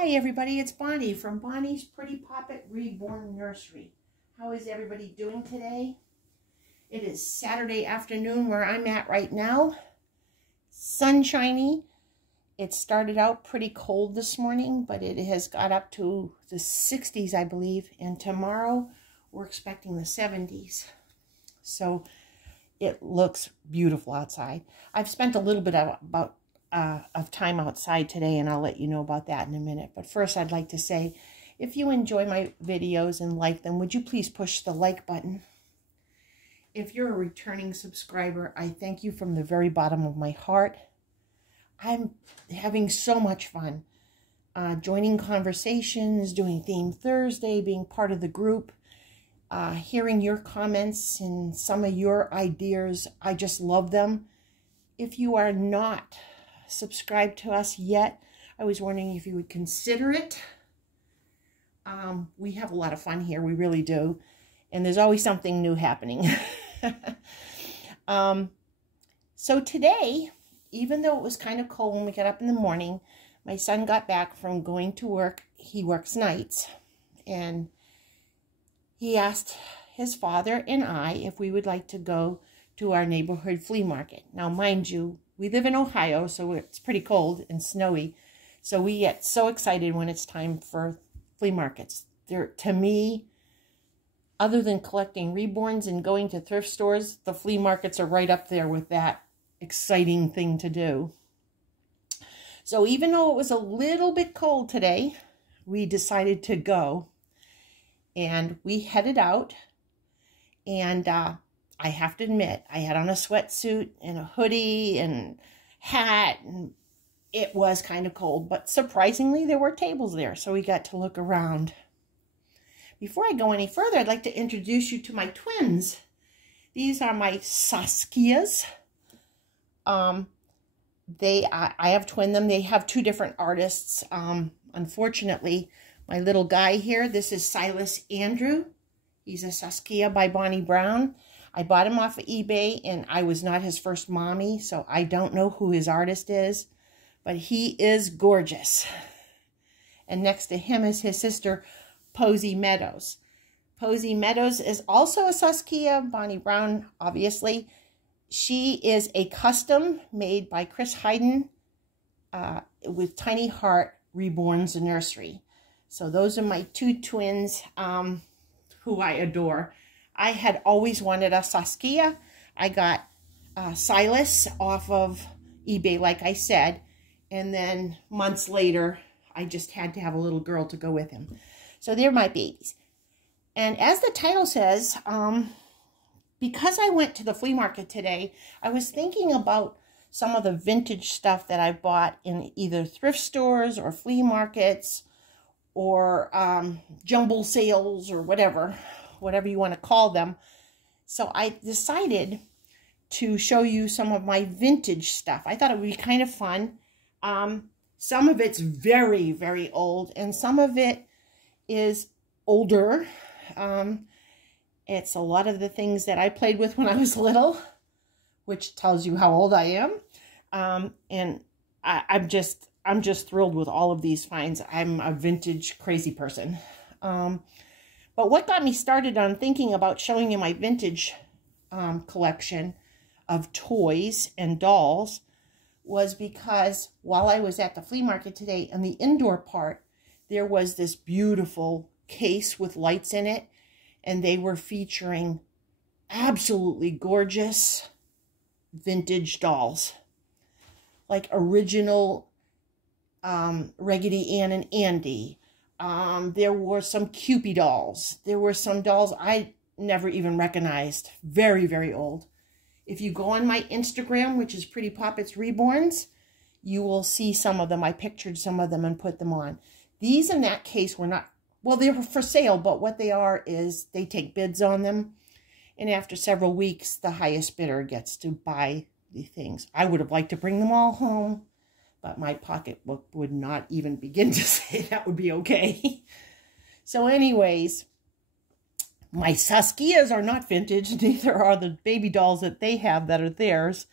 Hi everybody, it's Bonnie from Bonnie's Pretty Poppet Reborn Nursery. How is everybody doing today? It is Saturday afternoon where I'm at right now. Sunshiny. It started out pretty cold this morning, but it has got up to the 60s, I believe, and tomorrow we're expecting the 70s. So it looks beautiful outside. I've spent a little bit of time outside today, and I'll let you know about that in a minute. But first, I'd like to say, if you enjoy my videos and like them, would you please push the like button? If you're a returning subscriber, I thank you from the very bottom of my heart. I'm having so much fun joining conversations, doing Theme Thursday, being part of the group, hearing your comments and some of your ideas. I just love them. If you are not subscribed to us yet, I was wondering if you would consider it. We have a lot of fun here, we really do, and there's always something new happening. So today, even though it was kind of cold when we got up in the morning, my son got back from going to work. He works nights, and he asked his father and I if we would like to go to our neighborhood flea market. Now, mind you, we live in Ohio, so it's pretty cold and snowy. So we get so excited when it's time for flea markets. To me, other than collecting reborns and going to thrift stores, the flea markets are right up there with that exciting thing to do. So even though it was a little bit cold today, we decided to go. And we headed out, and I have to admit, I had on a sweatsuit and a hoodie and hat, and it was kind of cold, but surprisingly, there were tables there, so we got to look around. Before I go any further, I'd like to introduce you to my twins. These are my Saskias. I have twinned them. They have two different artists. Unfortunately, my little guy here, this is Silas Andrew. He's a Saskia by Bonnie Brown. I bought him off of eBay, and I was not his first mommy, so I don't know who his artist is, but he is gorgeous. And next to him is his sister, Posie Meadows. Posie Meadows is also a Saskia, Bonnie Brown, obviously. She is a custom made by Chris Hayden with Tiny Heart Reborn's Nursery. So those are my two twins who I adore. I had always wanted a Saskia. I got Silas off of eBay, like I said, and then months later, I just had to have a little girl to go with him. So they're my babies. And as the title says, because I went to the flea market today, I was thinking about some of the vintage stuff that I bought in either thrift stores or flea markets or jumble sales or whatever you want to call them. So I decided to show you some of my vintage stuff. I thought it would be kind of fun. Some of it's very, very old, and some of it is older. It's a lot of the things that I played with when I was little, which tells you how old I am. And I'm just thrilled with all of these finds. I'm a vintage crazy person. But what got me started on thinking about showing you my vintage collection of toys and dolls was because while I was at the flea market today, in the indoor part, there was this beautiful case with lights in it, and they were featuring absolutely gorgeous vintage dolls, like original Raggedy Ann and Andy. There were some Cupid dolls. There were some dolls I never even recognized. Very, very old. If you go on my Instagram, which is Pretty Poppets Reborns, you will see some of them. I pictured some of them and put them on. These, in that case, were not, well, they were for sale, but what they are is they take bids on them. And after several weeks, the highest bidder gets to buy the things. I would have liked to bring them all home, but my pocketbook would not even begin to say that would be okay. So anyways, my Saskias are not vintage, neither are the baby dolls that they have that are theirs,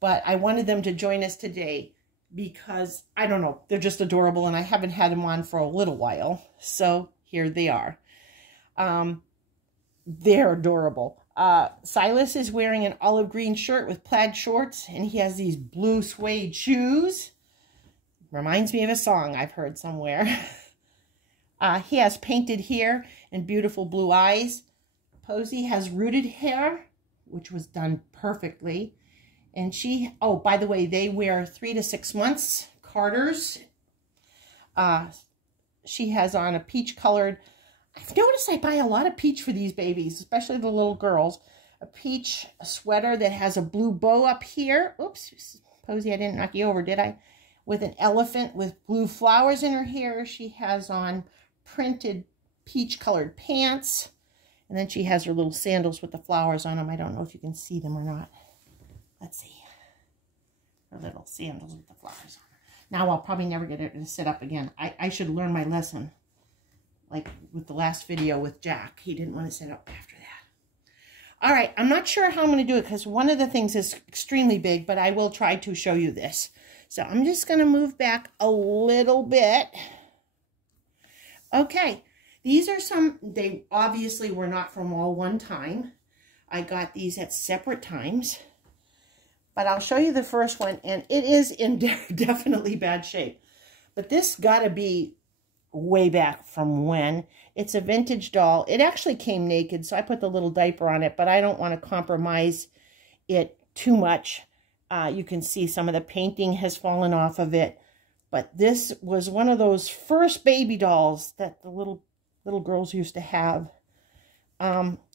but I wanted them to join us today because, I don't know, they're just adorable, and I haven't had them on for a little while. So here they are. They're adorable. Silas is wearing an olive green shirt with plaid shorts, and he has these blue suede shoes. Reminds me of a song I've heard somewhere. He has painted hair and beautiful blue eyes. Posie has rooted hair, which was done perfectly. And she, oh, by the way, they wear 3 to 6 months Carters. She has on a peach-colored, I've noticed I buy a lot of peach for these babies, especially the little girls. A peach sweater that has a blue bow up here. Oops, Posie, I didn't knock you over, did I? With an elephant with blue flowers in her hair. She has on printed peach-colored pants. And then she has her little sandals with the flowers on them. I don't know if you can see them or not. Let's see. Her little sandals with the flowers on them. Now I'll probably never get her to sit up again. I should learn my lesson. Like with the last video with Jack. He didn't want to sit up after that. All right. I'm not sure how I'm going to do it because one of the things is extremely big, but I will try to show you this. So I'm just going to move back a little bit. Okay. These are some, they obviously were not from all one time. I got these at separate times. But I'll show you the first one, and it is in definitely bad shape. But this got to be way back from when. It's a vintage doll. It actually came naked, so I put the little diaper on it, but I don't want to compromise it too much. You can see some of the painting has fallen off of it. But this was one of those first baby dolls that the little girls used to have.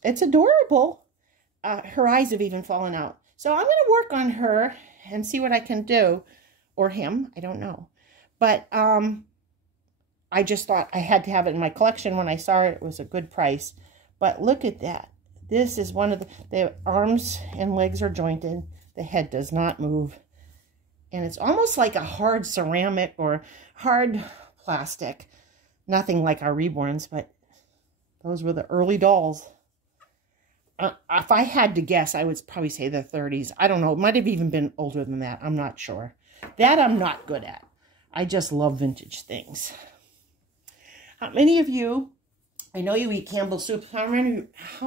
It's adorable. Her eyes have even fallen out. So I'm going to work on her and see what I can do. Or him. I don't know. But I just thought I had to have it in my collection. When I saw it, it was a good price. But look at that. This is one of the arms and legs are jointed. The head does not move. And it's almost like a hard ceramic or hard plastic. Nothing like our reborns, but those were the early dolls. If I had to guess, I would probably say the 30s. I don't know. It might have even been older than that. I'm not sure. That I'm not good at. I just love vintage things. How many of you, I know you eat Campbell soup. How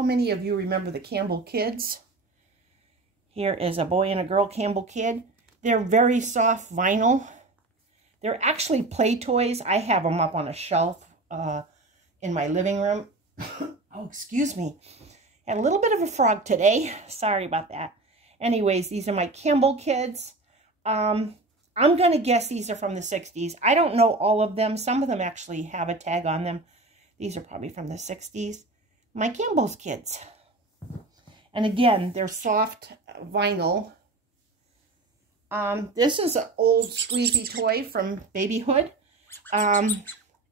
many of you remember the Campbell kids? Here is a boy and a girl Campbell kid. They're very soft vinyl. They're actually play toys. I have them up on a shelf in my living room. Oh, excuse me. Had a little bit of a frog today. Sorry about that. Anyways, these are my Campbell kids. I'm going to guess these are from the 60s. I don't know all of them. Some of them actually have a tag on them. These are probably from the 60s. My Campbell's kids. And again, they're soft vinyl. This is an old squeezy toy from babyhood.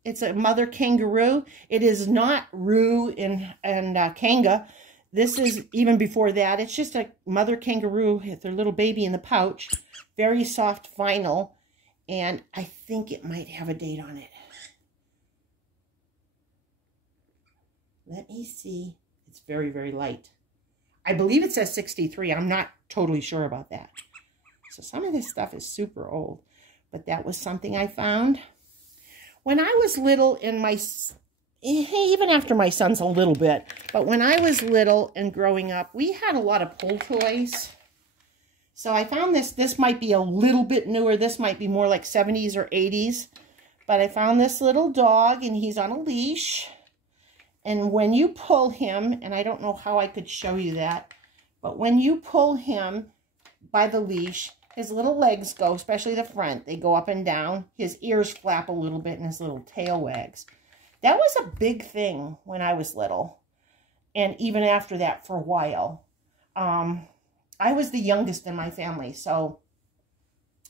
It's a mother kangaroo. It is not Roo and Kanga. This is even before that. It's just a mother kangaroo with their little baby in the pouch. Very soft vinyl. And I think it might have a date on it. Let me see. It's very, very light. I believe it says 63. I'm not totally sure about that. So some of this stuff is super old. But that was something I found. When I was little in my... Even after my son's a little bit. But when I was little and growing up, we had a lot of pull toys. So I found this. This might be a little bit newer. This might be more like 70s or 80s. But I found this little dog, and he's on a leash. And when you pull him, and I don't know how I could show you that, but when you pull him by the leash, his little legs go, especially the front, they go up and down. His ears flap a little bit, and his little tail wags. That was a big thing when I was little, and even after that for a while. I was the youngest in my family, so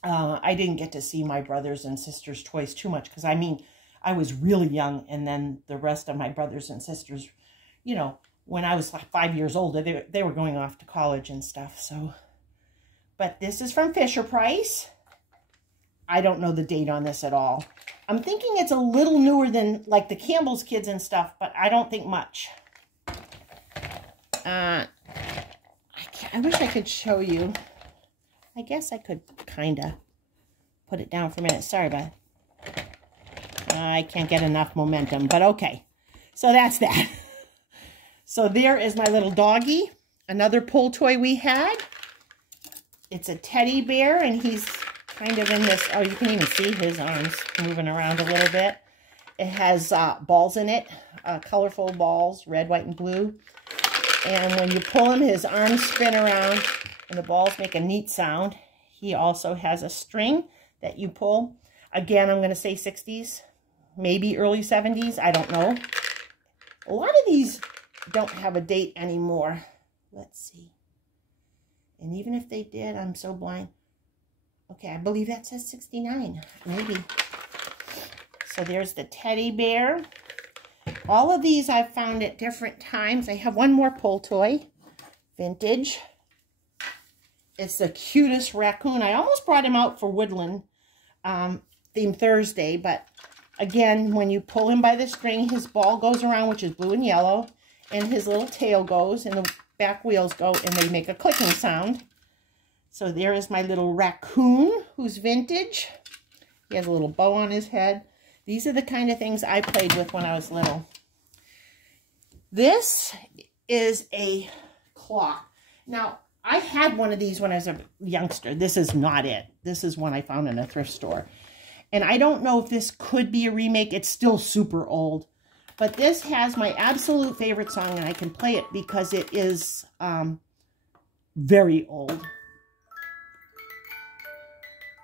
I didn't get to see my brothers and sisters' toys too much, because, I mean, I was really young, and then the rest of my brothers and sisters, you know, when I was like 5 years old, they were going off to college and stuff, so. But this is from Fisher-Price. I don't know the date on this at all. I'm thinking it's a little newer than like the Campbell's kids and stuff, but I don't think much. I wish I could show you. I guess I could kind of. put it down for a minute. Sorry, bud. I can't get enough momentum, but okay. So that's that. So there is my little doggy. Another pull toy we had. It's a teddy bear, and he's kind of in this, oh, you can even see his arms moving around a little bit. It has balls in it, colorful balls, red, white, and blue. And when you pull him, his arms spin around, and the balls make a neat sound. He also has a string that you pull. Again, I'm going to say 60s, maybe early 70s. I don't know. A lot of these don't have a date anymore. Let's see. And even if they did, I'm so blind. Okay, I believe that says 69, maybe. So there's the teddy bear. All of these I've found at different times. I have one more pull toy, vintage. It's the cutest raccoon. I almost brought him out for Woodland theme Thursday, but again, when you pull him by the string, his ball goes around, which is blue and yellow, and his little tail goes, and the back wheels go, and they make a clicking sound. So there is my little raccoon, who's vintage. He has a little bow on his head. These are the kind of things I played with when I was little. This is a clock. Now, I had one of these when I was a youngster. This is not it. This is one I found in a thrift store. And I don't know if this could be a remake. It's still super old. But this has my absolute favorite song, and I can play it because it is very old.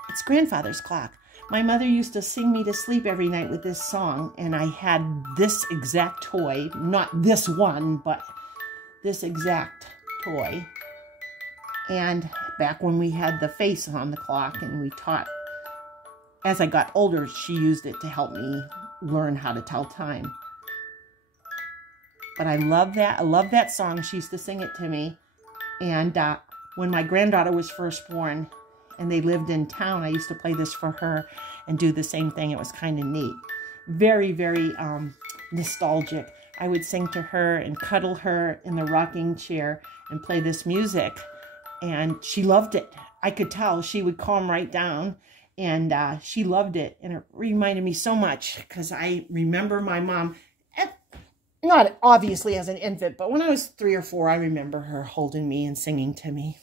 It's Grandfather's Clock. My mother used to sing me to sleep every night with this song, and I had this exact toy. Not this one, but this exact toy. And back when we had the face on the clock and we taught, as I got older, she used it to help me learn how to tell time. But I love that. I love that song. She used to sing it to me. And when my granddaughter was first born and they lived in town, I used to play this for her and do the same thing. It was kind of neat. Very, very nostalgic. I would sing to her and cuddle her in the rocking chair and play this music. And she loved it. I could tell. She would calm right down. And she loved it. And it reminded me so much because I remember my mom, not obviously as an infant, but when I was 3 or 4, I remember her holding me and singing to me.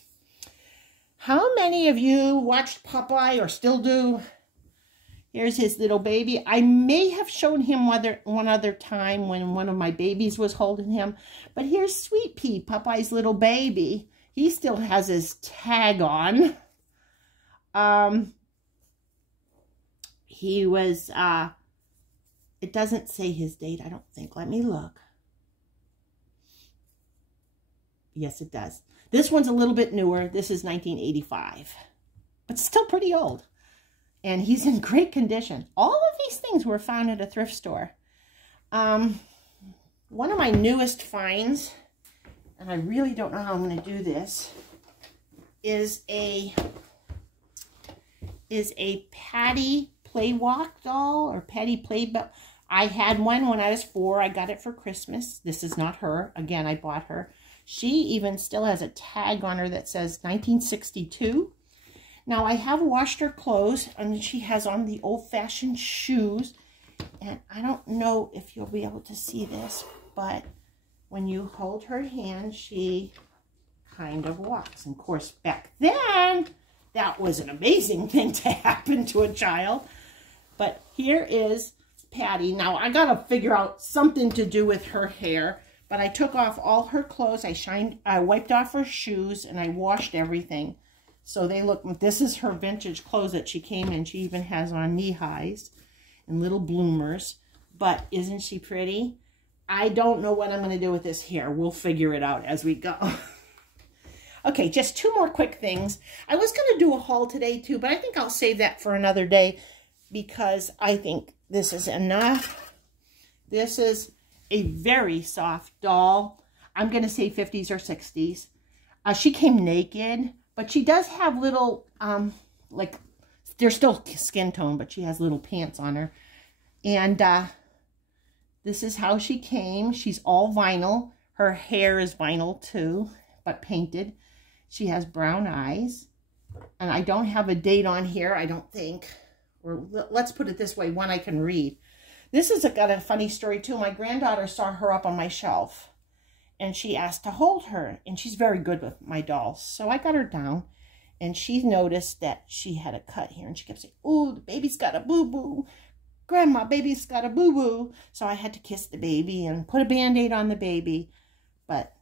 How many of you watched Popeye or still do? Here's his little baby. I may have shown him one other time when one of my babies was holding him. But here's Sweet Pea, Popeye's little baby. He still has his tag on. He was, it doesn't say his date, I don't think. Let me look. Yes, it does. This one's a little bit newer. This is 1985. But still pretty old. And he's in great condition. All of these things were found at a thrift store. One of my newest finds, and I really don't know how I'm going to do this, is a Patty Play Walk doll or Patty Play. I had one when I was 4. I got it for Christmas. This is not her. Again, I bought her. She even still has a tag on her that says 1962. Now, I have washed her clothes, and she has on the old-fashioned shoes. And I don't know if you'll be able to see this, but when you hold her hand, she kind of walks. And of course, back then, that was an amazing thing to happen to a child. But here is Patty. Now, I got to figure out something to do with her hair. But I took off all her clothes. I wiped off her shoes, and I washed everything. So they look, this is her vintage clothes that she came in. She even has on knee-highs and little bloomers. But isn't she pretty? I don't know what I'm going to do with this hair. We'll figure it out as we go. Okay, just 2 more quick things. I was going to do a haul today too, but I think I'll save that for another day because I think this is enough. This is a very soft doll. I'm going to say 50s or 60s. She came naked, but she does have little, like, they're still skin tone, but she has little pants on her. And this is how she came. She's all vinyl. Her hair is vinyl too, but painted. She has brown eyes. And I don't have a date on here, I don't think. Or let's put it this way, one I can read. This has got a funny story too. My granddaughter saw her up on my shelf and she asked to hold her. And she's very good with my dolls. So I got her down and she noticed that she had a cut here. And she kept saying, "Oh, the baby's got a boo-boo. Grandma, baby's got a boo-boo." So I had to kiss the baby and put a Band-Aid on the baby. But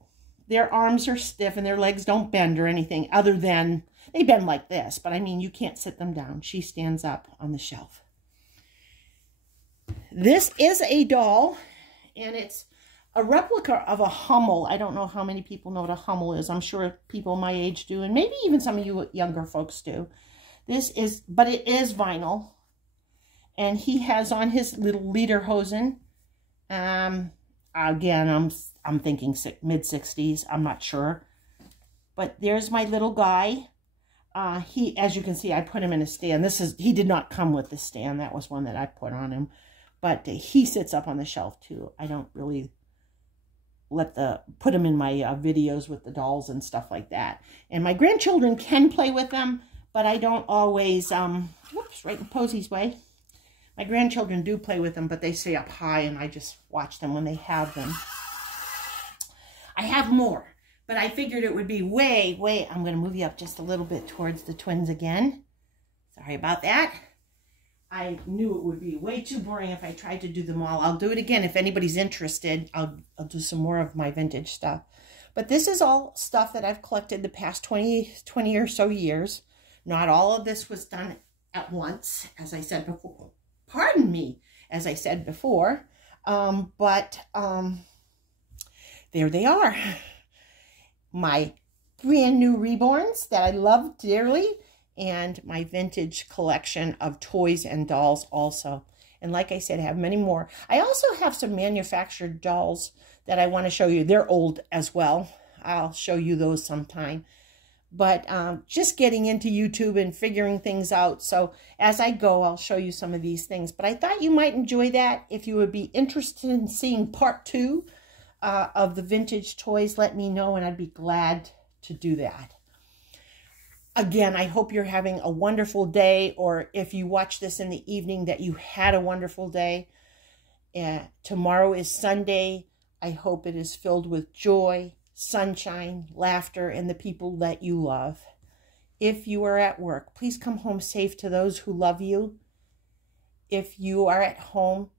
their arms are stiff and their legs don't bend or anything other than they bend like this. But I mean, you can't sit them down. She stands up on the shelf. This is a doll, and it's a replica of a Hummel. I don't know how many people know what a Hummel is. I'm sure people my age do, and maybe even some of you younger folks do. But it is vinyl, and he has on his little lederhosen. Again, I'm thinking mid-60s. I'm not sure, but there's my little guy. As you can see, I put him in a stand. He did not come with the stand. That was one that I put on him. But he sits up on the shelf too. I don't really put him in my videos with the dolls and stuff like that. And my grandchildren can play with them, but I don't always, whoops, right in Posie's way. My grandchildren do play with them, but they stay up high and I just watch them when they have them. I have more, but I figured it would be way, I'm going to move you up just a little bit towards the twins again. Sorry about that. I knew it would be way too boring if I tried to do them all. I'll do it again. If anybody's interested, I'll do some more of my vintage stuff. But this is all stuff that I've collected the past 20 or so years. Not all of this was done at once, as I said before. Pardon me, as I said before. But there they are. My brand new reborns that I love dearly. And my vintage collection of toys and dolls also. And like I said, I have many more. I also have some manufactured dolls that I want to show you. They're old as well. I'll show you those sometime. But just getting into YouTube and figuring things out. So as I go, I'll show you some of these things. But I thought you might enjoy that. If you would be interested in seeing part 2 of the vintage toys, let me know and I'd be glad to do that. Again, I hope you're having a wonderful day, or if you watch this in the evening, that you had a wonderful day. Tomorrow is Sunday. I hope it is filled with joy, sunshine, laughter, and the people that you love. If you are at work, please come home safe to those who love you. If you are at home,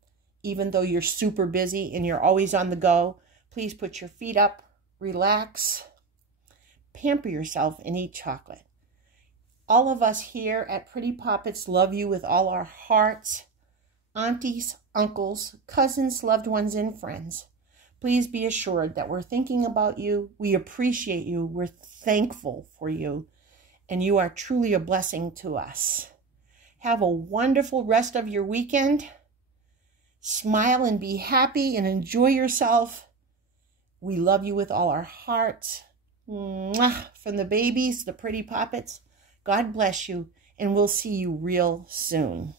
even though you're super busy and you're always on the go, please put your feet up, relax, pamper yourself, and eat chocolate. All of us here at Pretty Poppets love you with all our hearts. Aunties, uncles, cousins, loved ones, and friends. Please be assured that we're thinking about you. We appreciate you. We're thankful for you. And you are truly a blessing to us. Have a wonderful rest of your weekend. Smile and be happy and enjoy yourself. We love you with all our hearts. Mwah! From the babies, the Pretty Poppets. God bless you, and we'll see you real soon.